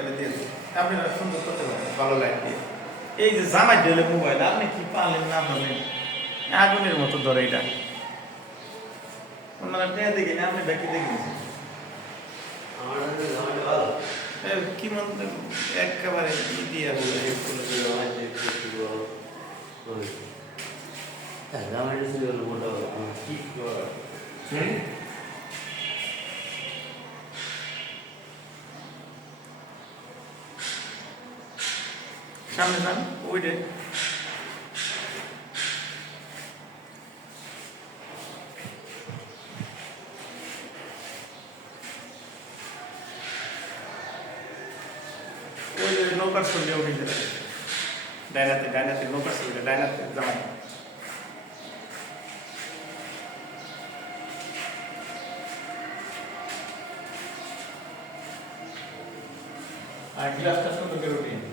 মোবাইলে দিয়ে দেন, আপনি সুন্দর করতে পারেন ভালো লাইট দিয়ে। এই যে জামাই দিলে মোবাইল আপনি কি পালেন না পালেন, আগুনের মতো ধরে এটা। ওনারা মেয়ে দেখি না, আপনি ব্যাকি দেখিয়েছেন কি মনে একেবারে দিয়ে সামনে যান ওইটা ওই যে নৌকার ছবি উঠেছে ডাইনাতে ডাইনাতে নৌকার ছবিটা ডাইনাতে জামাই আর গ্লাসটা সুন্দর করে উঠিয়ে